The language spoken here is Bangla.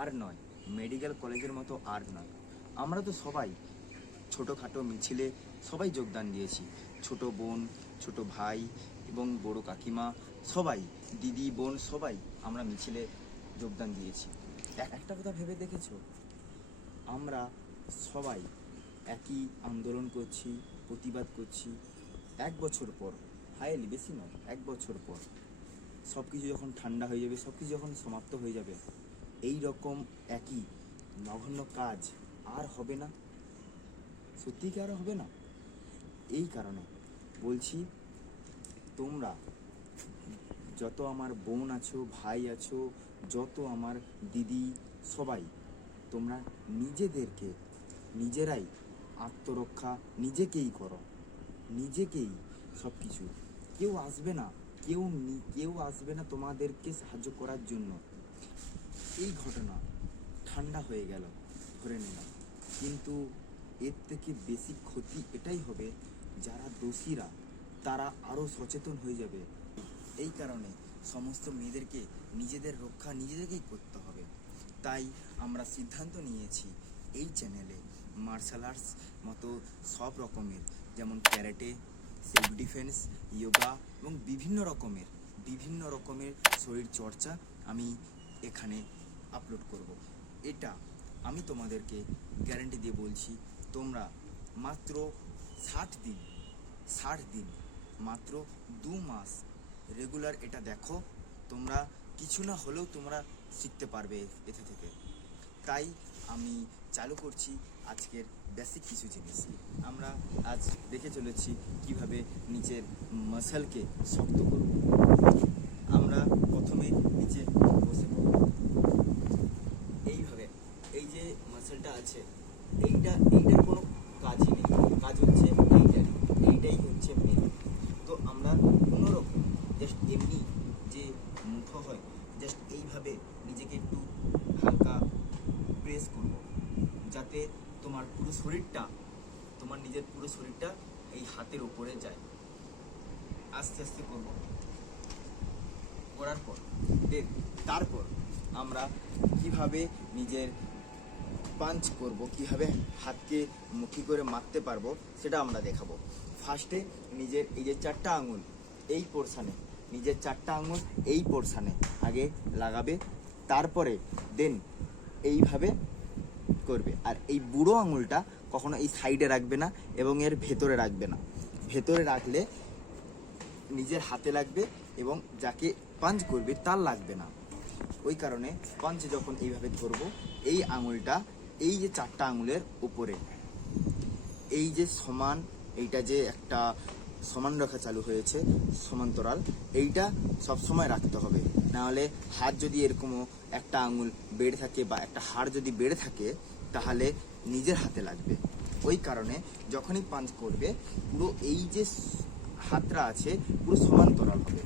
আর নয়, মেডিকেল কলেজের মতো আর নয়। আমরা তো সবাই ছোটোখাটো মিছিলে সবাই যোগদান দিয়েছি। ছোট বোন, ছোট ভাই এবং বড় কাকিমা সবাই, দিদি বোন সবাই আমরা মিছিলে যোগদান দিয়েছি। একটা কথা ভেবে দেখেছো, আমরা সবাই একই আন্দোলন করছি, প্রতিবাদ করছি। 1 বছর পর, হাইলি বেশি নয়, 1 বছর পর সব কিছু যখন ঠান্ডা হয়ে যাবে, সব কিছু যখন সমাপ্ত হয়ে যাবে, এই রকম একই নগণ্য কাজ আর হবে না। সত্যি কি আর হবে না? এই কারণে বলছি, তোমরা যত আমার বোন আছো, ভাই আছো, যত আমার দিদি, সবাই তোমরা নিজেদেরকে নিজেরাই আত্মরক্ষা নিজেকেই করো, নিজেকেই সব কিছু। কেউ আসবে না, কেউ আসবে না তোমাদেরকে সাহায্য করার জন্য। এই ঘটনা ঠান্ডা হয়ে গেল ধরে নিলাম, কিন্তু এর থেকে বেশি ক্ষতি এটাই হবে, যারা দোষীরা তারা আরও সচেতন হয়ে যাবে। এই কারণে সমস্ত মেয়েদেরকে নিজেদের রক্ষা নিজেদেরকেই করতে হবে। তাই আমরা সিদ্ধান্ত নিয়েছি এই চ্যানেলে মার্শাল আর্টস মতো সব রকমের, যেমন ক্যারাটে, সেলফ ডিফেন্স, যোগা এবং বিভিন্ন রকমের শরীর চর্চা আমি এখানে আপলোড করব। এটা আমি তোমাদেরকে গ্যারান্টি দিয়ে বলছি, তোমরা মাত্র 60 দিন মাত্র 2 মাস রেগুলার এটা দেখো, তোমরা কিছু না হলেও তোমরা শিখতে পারবে এতে থেকে। তাই আমি চালু করছি আজকের বেসিক কিছু জিনিস। আমরা আজ দেখে চলেছি কিভাবে নিচের মাসলকে শক্ত করব। আমরা প্রথমে নিচে বসে পড়ব, এইভাবে। এই যে মাসলটা আছে, এইটার কোনো কাজই নেই, কাজ হচ্ছে এইটাই হচ্ছে মেন। তো আমরা কোনোরকম জাস্ট এমনি যে মুঠো হয়, জাস্ট এইভাবে নিজেকে একটু হালকা প্রেস করব, যাতে তোমার নিজের পুরো শরীরটা এই হাতের উপরে যায়। আস্তে আস্তে করব, করার পর তারপর আমরা কিভাবে নিজের পাঞ্চ করব, কিভাবে হাতকে মুঠি করে মারতে পারবো সেটা আমরা দেখাবো। ফার্স্টে নিজের এই যে 4টা আঙুল এই পোর্শানে, নিজের 4টা আঙুল এই পোর্শানে আগে লাগাবে, তারপরে দেন এইভাবে করবে। আর এই বুড়ো আঙুলটা কখনো এই সাইডে রাখবে না এবং এর ভেতরে রাখবে না। ভেতরে রাখলে নিজের হাতে লাগবে এবং যাকে পাঞ্চ করবে তার লাগবে না। ওই কারণে পাঞ্চ যখন এইভাবে ধরবো, এই আঙুলটা এই যে 4টা আঙুলের উপরে এই যে সমান, এইটা যে একটা সমান রেখা চালু হয়েছে সমান্তরাল, এইটা সবসময় রাখতে হবে। নাহলে হাত যদি এরকমও একটা আঙুল বেড়ে থাকে বা একটা হাড় যদি বেড়ে থাকে, তাহলে নিজের হাতে লাগবে। ওই কারণে যখনই পাঞ্চ করবে পুরো এই যে হাতটা আছে পুরো সমান্তরাল হবে।